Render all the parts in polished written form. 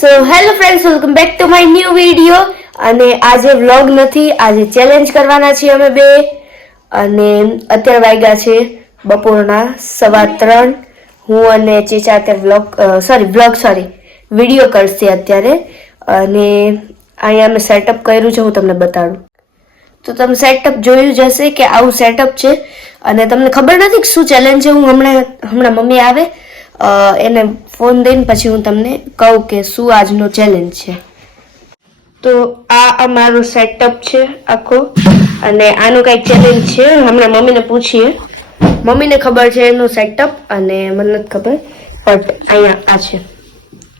So hello friends, welcome back to my new video. અને આજે vlog નથી, આજે ચેલેન્જ કરવાના છીએ અમે બે. અને અત્યારે વાગ્યા છે બપોરના 3:15. હું અને ચેચા અત્યારે વિડીયો કરશે અત્યારે. અને અહીંયા અમે સેટઅપ કર્યું છે, હું તમને બતાડું. તો તમે સેટઅપ જોયું જ હશે કે આવું સેટઅપ છે. અને તમને ખબર નથી કે શું ચેલેન્જ છે. હું હમણાં મમ્મી આવે એને ફોન દઈને પછી હું તમને કહું કે શું આજનો ચેલેન્જ છે. તો આ અમારો સેટઅપ છે આખો, અને આનું કઈક ચેલેન્જ છે. હમણાં મમ્મીને પૂછીએ, મમ્મીને ખબર છે એનું સેટઅપ અને મને નથી ખબર. બટ અહીંયા આ છે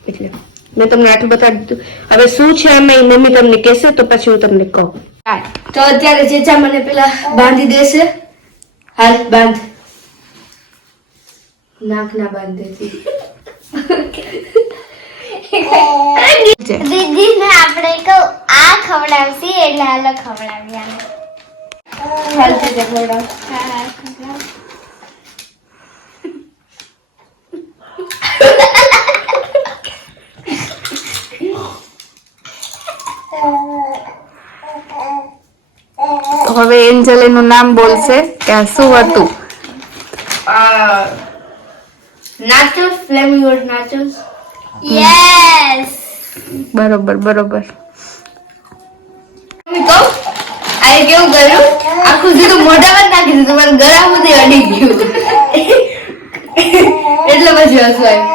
એટલે મેં તમને આટલું બતાવી દીધું. હવે શું છે આમાં મમ્મી તમને કહેશે તો પછી હું તમને કહું. તો અત્યારે ચેચા મને પેલા બાંધી દેશે. હાલ બાંધ. નાક ના બાંધે દીદી ને આપણે કહું આ ખવડાવશી એટલે હાલો ખવડાવી આને. હાલ છે ખવડાવ. હા ખવડાવ. હવે એન્જલ એનું નામ બોલશે કે આ શું હતું. Nachos, flamingo nachos. યસ બરોબર બરોબર. મમ્મી કહું આ કેવું કર્યું, આખું સીધું મોઢામાં નાખી દીધું, મને ગળા સુધી અડી ગયું એટલે પછી હસવું આવ્યું.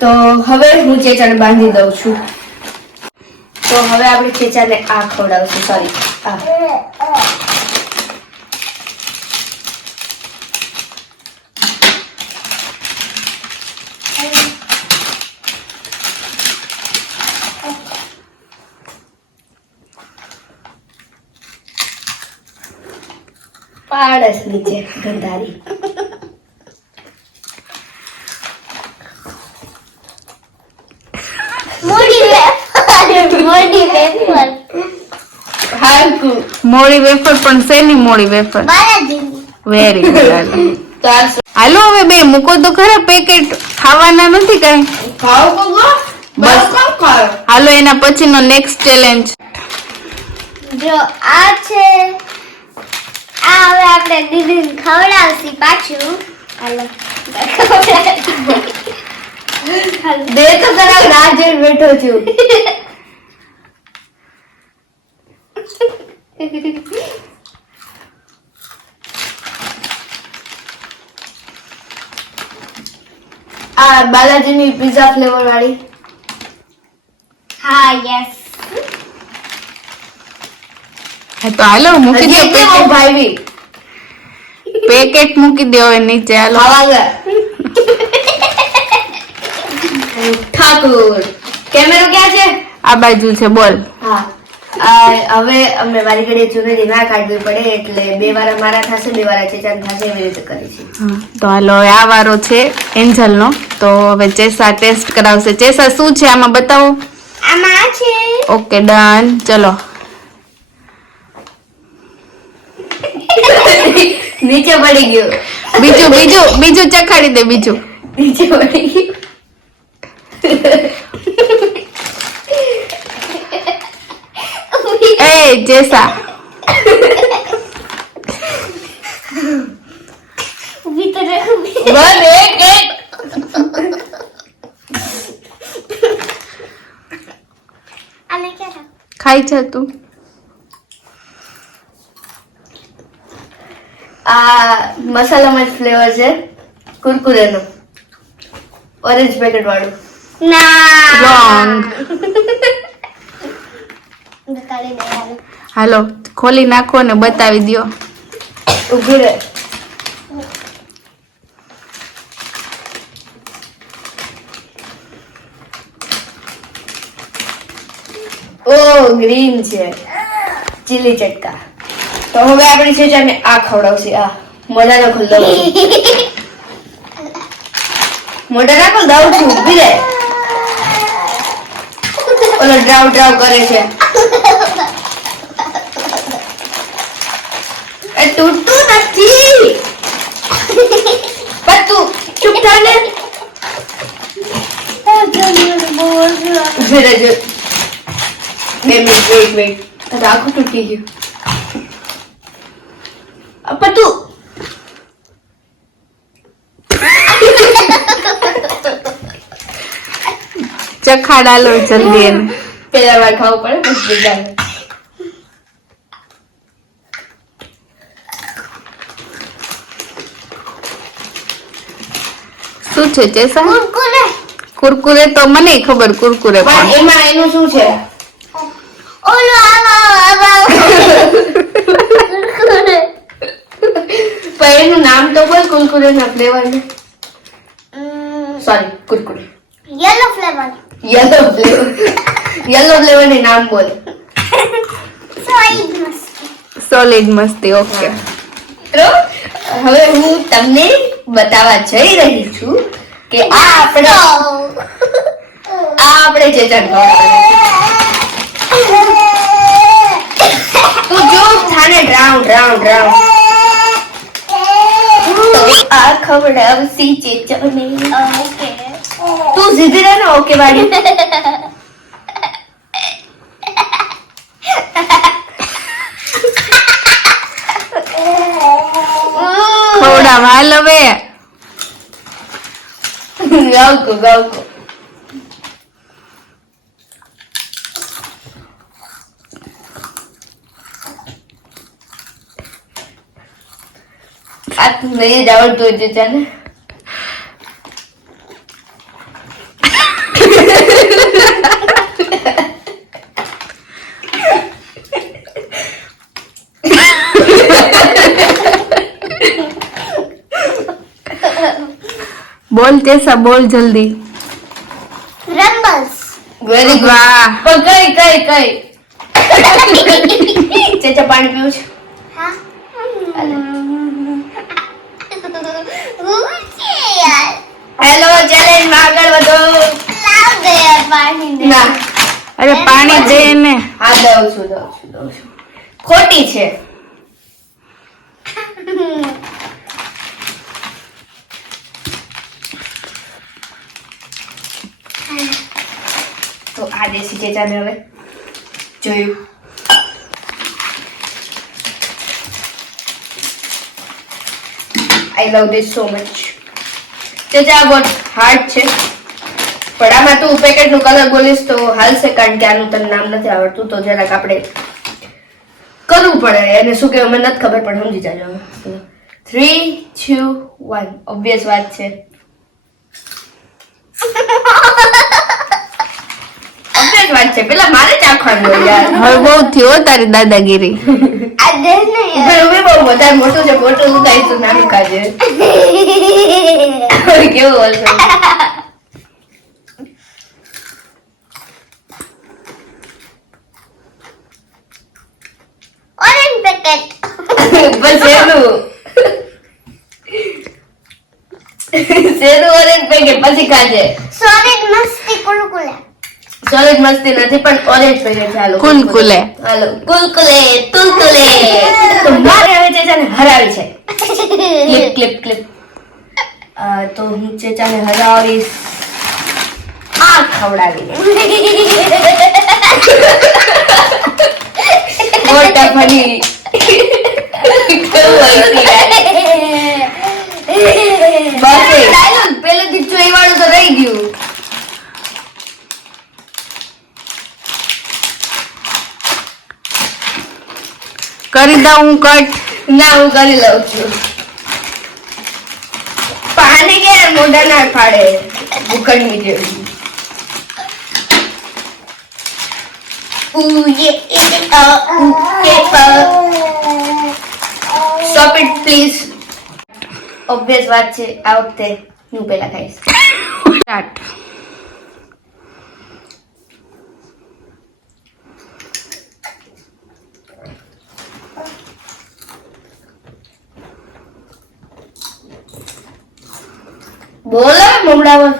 તો હવે હું ચેચાને બાંધી દઉં છું. તો હવે આપણે ચેચાને આ ખવડાવશું. સોરી, આ પાડસ નીચે ગંધારી. મોડી વેફર હાલકું મોળી વેફર, પણ શેની મોળી વેફર? બાલાજીની. Very good. તો આ હાલો હવે બે મૂકો તો ખરા, પેકેટ ખાવાના નથી કઈ. ખાવ કોગો બસ કોણ ખાવ. હાલો એના પછીનો નેક્સ્ટ ચેલેન્જ. જો આ છે, આ હવે આપણે દીદીને ખવડાવશી પાછું. હાલો દે તો ખરા, રાહ જોઈને બેઠો છું. આ બાલાજીની પિઝા ફ્લેવર વાળી. હા યસ. હા તો હાલો મૂકી દો હજી કેવો પેકેટ. ભાઈવી પેકેટ મૂકી દો હવે નીચે. હાલો ખાવા ઠાકુર. કેમેરો ક્યાં છે? આ બાજુ છે, બોલ. હા. હવે અમને વારી ઘડીએ ચૂંટણી ના કાઢવી પડે એટલે 2 વાર મારા થશે, 2 વાર ચેચાન થશે, એવી રીતે કરી છે. હા, તો હાલો હવે આ વારો છે એન્જલ નો. તો હવે ચેસા ટેસ્ટ કરાવશે. ચેસા શું છે આમાં બતાવો. આમાં છે. ઓકે ડન, ચલો. નીચે પડી ગયો. બીજું ચખાડી દે. બીજું નીચે પડી ગયું. એ ચેસા ઊભી તો રહો. બસ એક આને ક્યાં ખાઈ છે તું. આ મસાલા મચ ફ્લેવર છે કુરકુરેનો, ઓરેન્જ પેકેટ વાળું. ના Wrong. કાઢી દે હાલો. હાલો ખોલી નાખો ને બતાવી દો. ઉભી રહે. ઓ ગ્રીન છે, ચીલી ચટકા. તો હવે આપણે છે જાને આ ખવડાવશે. આ મોઢા ના ખોલ દઉં છું. મોઢા ના ખોલ દઉં છું. ઉભી રહે. ઓલો ડ્રાવ કરે છે. એ તૂટતું નથી. પણ તું ચૂપ થા ને. મેરા જો 2 મિનિટ વેઇટ આખું તૂટી ગયું પણ તું ચખાડા લો જલ્દી એને. પેલા વાર ખાવું પડે પછી બીજા શું છે ચેસા? કુરકુરે કુરકુરે તો મને ખબર કુરકુરે પણ પણ એમાં એનું શું છે ઓલો આવા કુરકુરે પણ એનું નામ તો બોલ કુરકુરે ના ફ્લેવર ને sorry Kurkure yellow flavour yellow flavour ની નામ બોલ સોઈડ મસ્તી સોલિડ મસ્તી. ઓકે, તો હવે હું તમને બતાવવા જઈ રહી છું કે આ આપણે ચેતન તું જો થાને રાઉન્ડ રાઉન્ડ રાઉન્ડ તો આ ખવડાવસી ચેચને ઓકે તું સીધી રહે ને ઓકે વાળી ખવડાવ હાલ હવે. ગાવકો ગાવકો આ નહીં જ આવડતું હોય ચેચાને બોલ ચેસા, બોલ જલ્દી. રમ્બલ્સ વેરી ગુડ વાહ, પણ કઈ ચેચા પાણી પીવું છે હા ઉચે યાર હેલો ચેલેન્જ માં આગળ વધો લાવ દે યાર પાણી દે ના અરે પાણી દે ને. હા દઉં છું ખોટી છે તો આ દેશી ચેચાને હવે જોયું આઈ લવ ધીસ સો મચ ચેચા બહુ હાર્ડ છે પણ આમાં તું પેકેટ નું કલર બોલીશ તો હાલશે કારણ કે આનું તને નામ નથી આવડતું તો જરાક આપણે કરવું પડે એને શું કહેવાય મને નથી ખબર પણ સમજી જાજો 3 2 1 ઓબ્વિયસ વાત છે ઓબ્વિયસ વાત છે પેલા મારે ચાખવાનું હોય યાર હવે બહુ થયો તારી દાદાગીરી. આ દે ને યાર ઉભે બહુ વધારે મોટું છે મોટું શું થાય તું નાનું ખાજે કેવું હશે ઓરેન્જ પેકેટ બસ શેરું ઓરેન્જ પેકેટ પછી ખાજે સોલિડ મસ્તી કુરકુરે સોલિડ મસ્તી નથી પણ ઓરેન્જ પેકેટ ચાલો કુલકુલે. હાલો કુલકુલે તુલકુલે તો મારે હવે ચેચાને હરાવી છે ક્લિપ ક્લિપ ક્લિપ તો હું ચેચાને હરાવીશ આ ખવડાવીને મોટા ફની કેવું હોય છે બસ પહેલેથી જોઈ વાળું તો રહી ગયું કરી દઉં હું કટ. ના હું કરી લઉં છું પાણી કે મોઢા ના ફાડે ભૂખંડની જેવી સ્ટોપ ઇટ પ્લીઝ ઓબ્વિયસ વાત છે આ વખતે હું પેલા ખાઈશ સ્ટાર્ટ. બોલો મમડામાં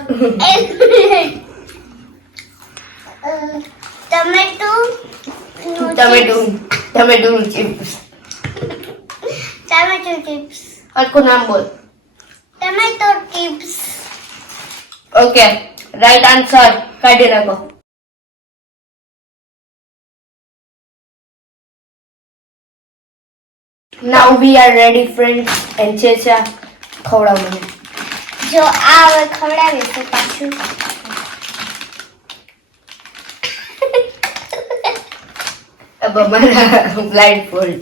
ટમેટું ચિપ્સ ટમેટો ચિપ્સ હરખું નામ બોલ tomato chips okay right answer કાઢી નાખો Now we are ready, friends. And Checha, ખવડાવ મને. જો આ હવે ખવડાવીએ તો પાછું अब हमारा ब्लाइंड फोल्ड.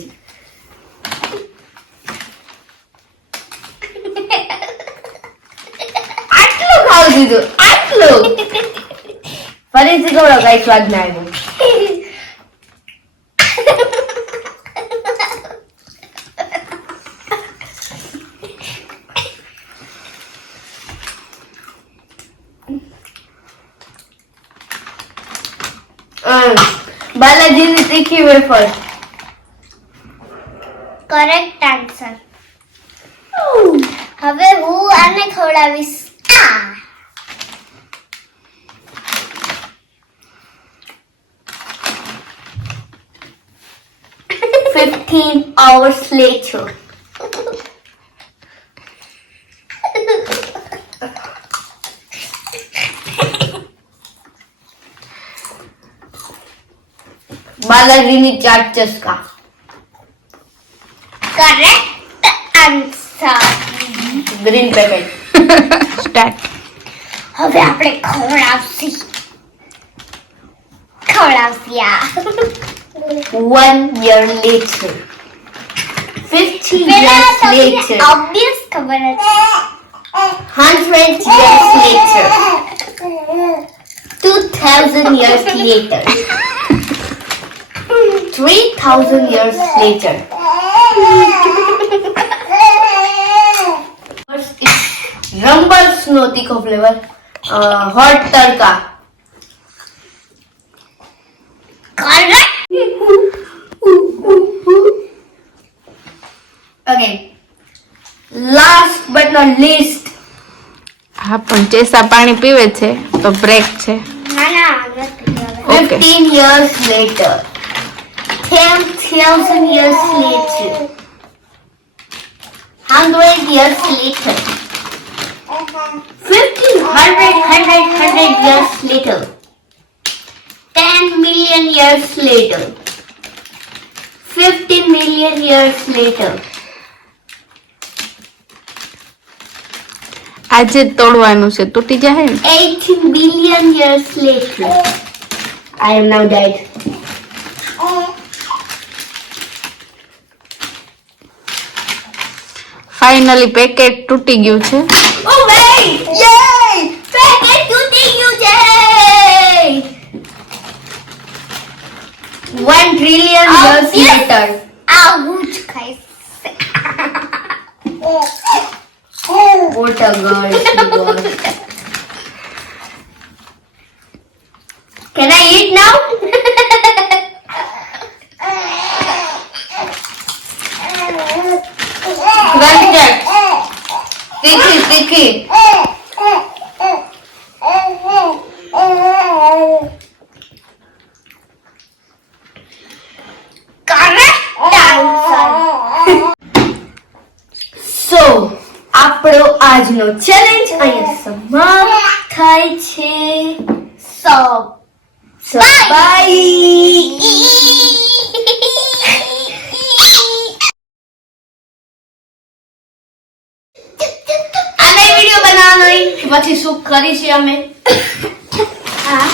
આટલું ખાવ દીધું, આટલું. ફરીથી ખવડાવ, કઈ સ્વાદ ના આવ્યો. બાલાજીની તીખી વેફર. Correct answer. હવે હું આને ખવડાવીશ. આ 15 hours later. બાલાજીની Chaat Chaska. Correct answer. Green packet. Start. હવે આપણે ખવડાવશી. One year later. 50 years later. obvious ખબર હતી. 100 years later. 2000 years later. 3000 years later. Rumbles no તીખો flavour. Hot Tadka. Correct. Okay. Last but not least. હા પણ ચેસા પાણી પીવે છે તો બ્રેક છે. ના નથી હવે. 15 years later. 10,000 years later. 100 years later. 100 years later. 10 million years later. 15 million years later. આજે જ તોડવાનું છે, તૂટી જાય ને. 18 billion years later. I am now dead. Finally packet તૂટી ગયું છે. Oh wait! Yay! Packet તૂટી ગયું છે! 1 trillion years later. આવું જ ખાઈશ. What a girl she was. Can I eat now? Crunch. Sticky. Correct answer. So, આપણો આજનો ચેલેન્જ અહીંયા સમાપ્ત થાય છે. So bye. આને વિડિયો બનાવવાનો પછી શું કરીશું અમે? હા.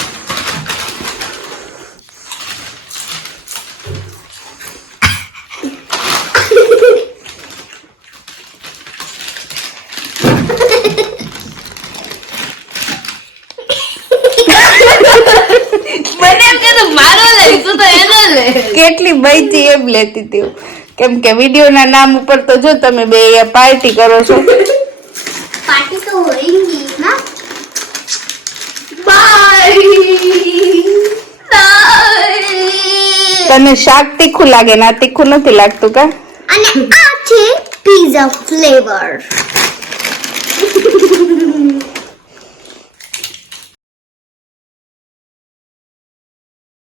મને એમ કે તો મારો લે, તું તો એનો લે. કેટલી બૈતી એમ લેતી હતી હું. કેમ કે વિડીયોના નામ ઉપર તો જો તમે બે પાર્ટી કરો છો. પાર્ટી તો હોયगी ना. તને શાક તીખું લાગે ને આ તીખું નથી લાગતું કા? અને આ છે પીઝા ફ્લેવર.